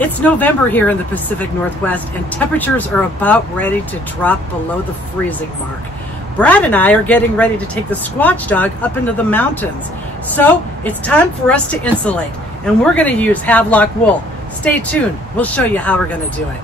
It's November here in the Pacific Northwest and temperatures are about ready to drop below the freezing mark. Brad and I are getting ready to take the Squatch Dog up into the mountains. So it's time for us to insulate and we're going to use Havelock Wool. Stay tuned. We'll show you how we're going to do it.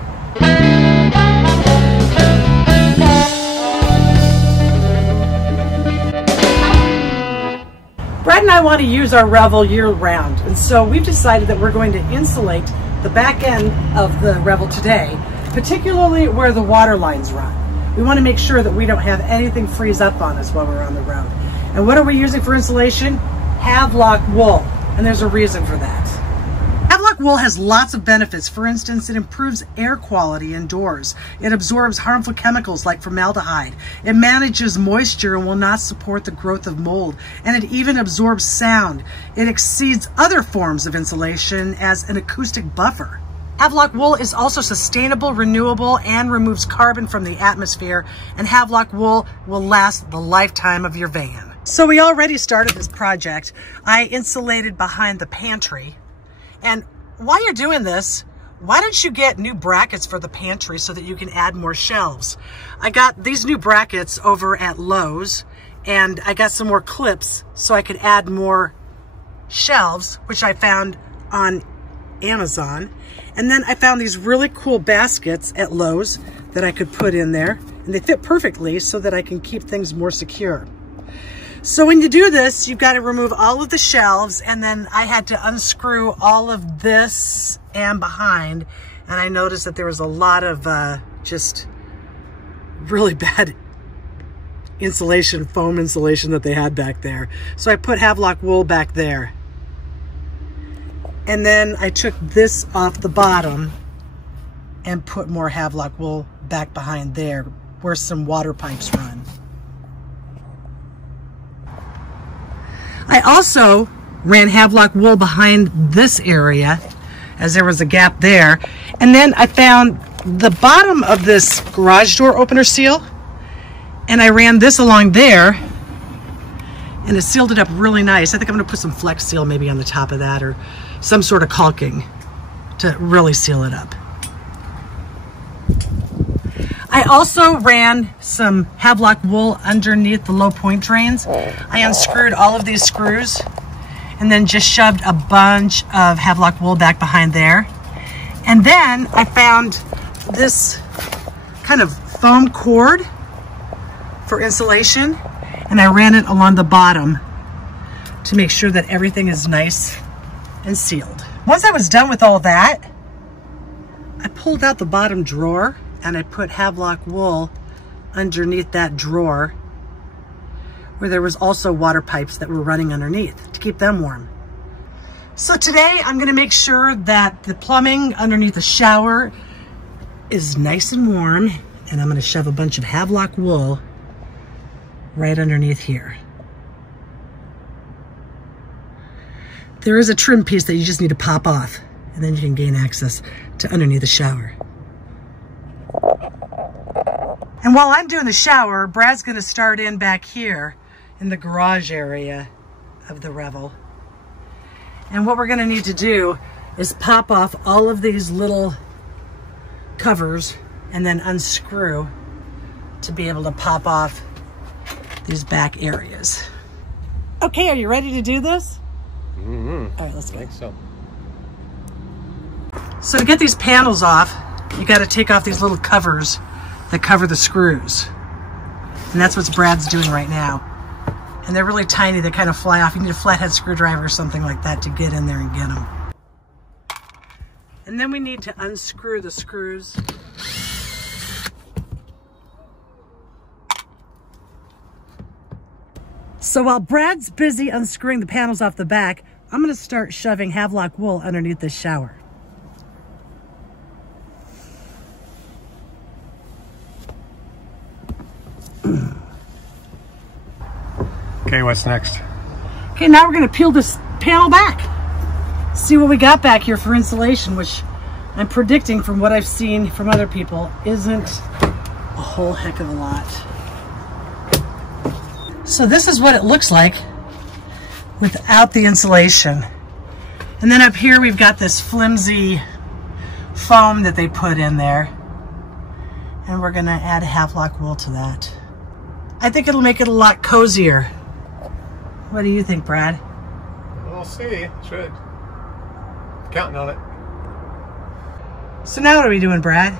Brad and I want to use our Revel year-round, and so we've decided that we're going to insulate the back end of the Revel today, particularly where the water lines run. We want to make sure that we don't have anything freeze up on us while we're on the road. And what are we using for insulation? Havelock Wool, and there's a reason for that. Havelock Wool has lots of benefits. For instance, it improves air quality indoors. It absorbs harmful chemicals like formaldehyde. It manages moisture and will not support the growth of mold. And it even absorbs sound. It exceeds other forms of insulation as an acoustic buffer. Havelock Wool is also sustainable, renewable, and removes carbon from the atmosphere. And Havelock Wool will last the lifetime of your van. So we already started this project. I insulated behind the pantry. And while you're doing this, why don't you get new brackets for the pantry so that you can add more shelves? I got these new brackets over at Lowe's, and I got some more clips so I could add more shelves, which I found on Amazon. And then I found these really cool baskets at Lowe's that I could put in there, and they fit perfectly so that I can keep things more secure. So when you do this, you've got to remove all of the shelves, and then I had to unscrew all of this and behind, and I noticed that there was a lot of just really bad insulation, foam insulation that they had back there. So I put Havelock Wool back there. And then I took this off the bottom and put more Havelock Wool back behind there where some water pipes run. I also ran Havelock Wool behind this area as there was a gap there. And then I found the bottom of this garage door opener seal and I ran this along there and it sealed it up really nice. I think I'm gonna put some Flex Seal maybe on the top of that or some sort of caulking to really seal it up. I also ran some Havelock Wool underneath the low point drains. I unscrewed all of these screws and then just shoved a bunch of Havelock Wool back behind there. And then I found this kind of foam cord for insulation and I ran it along the bottom to make sure that everything is nice and sealed. Once I was done with all that, I pulled out the bottom drawer and I put Havelock Wool underneath that drawer where there was also water pipes that were running underneath to keep them warm. So today I'm gonna make sure that the plumbing underneath the shower is nice and warm, and I'm gonna shove a bunch of Havelock Wool right underneath here. There is a trim piece that you just need to pop off, and then you can gain access to underneath the shower. And while I'm doing the shower, Brad's gonna start in back here in the garage area of the Revel. And what we're gonna need to do is pop off all of these little covers and then unscrew to be able to pop off these back areas. Okay, are you ready to do this? Mm-hmm. All right, let's go. I think so. So to get these panels off, you gotta take off these little covers that cover the screws. And that's what Brad's doing right now. And they're really tiny, they kind of fly off. You need a flathead screwdriver or something like that to get in there and get them. And then we need to unscrew the screws. So while Brad's busy unscrewing the panels off the back, I'm gonna start shoving Havelock Wool underneath this shower. Okay, what's next? Okay, now we're gonna peel this panel back. See what we got back here for insulation, which I'm predicting from what I've seen from other people isn't a whole heck of a lot. So this is what it looks like without the insulation. And then up here we've got this flimsy foam that they put in there. And we're gonna add Havelock Wool to that. I think it'll make it a lot cozier. What do you think, Brad? We'll see. It should. Counting on it. So now what are we doing, Brad?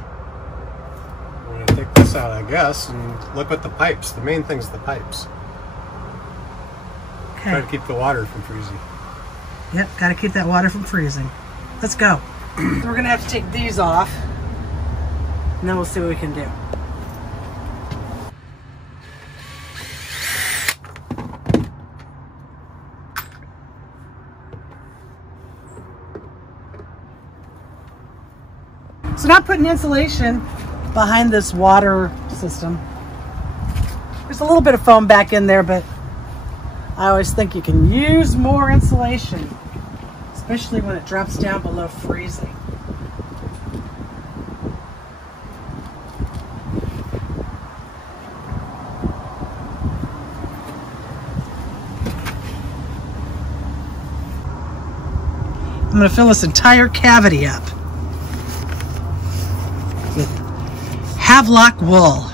We're gonna take this out, I guess, and look at the pipes. The main thing's the pipes. Okay. Try to keep the water from freezing. Yep, gotta keep that water from freezing. Let's go. We're gonna have to take these off, and then we'll see what we can do. So now putting insulation behind this water system. There's a little bit of foam back in there, but I always think you can use more insulation, especially when it drops down below freezing. I'm going to fill this entire cavity up with Havelock Wool.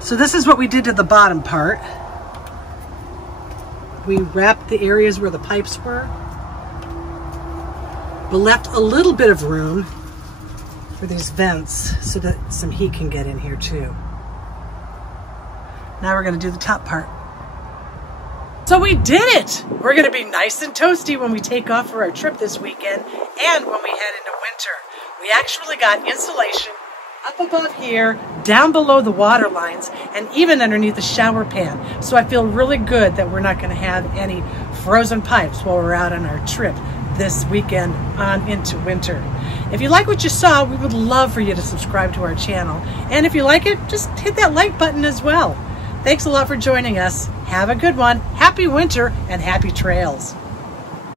So this is what we did to the bottom part. We wrapped the areas where the pipes were, but left a little bit of room for these vents so that some heat can get in here too. Now we're going to do the top part. So we did it! We're going to be nice and toasty when we take off for our trip this weekend and when we head into winter. We actually got insulation up above here, down below the water lines, and even underneath the shower pan. So I feel really good that we're not going to have any frozen pipes while we're out on our trip this weekend on into winter. If you like what you saw, we would love for you to subscribe to our channel. And if you like it, just hit that like button as well. Thanks a lot for joining us. Have a good one. Happy winter and happy trails.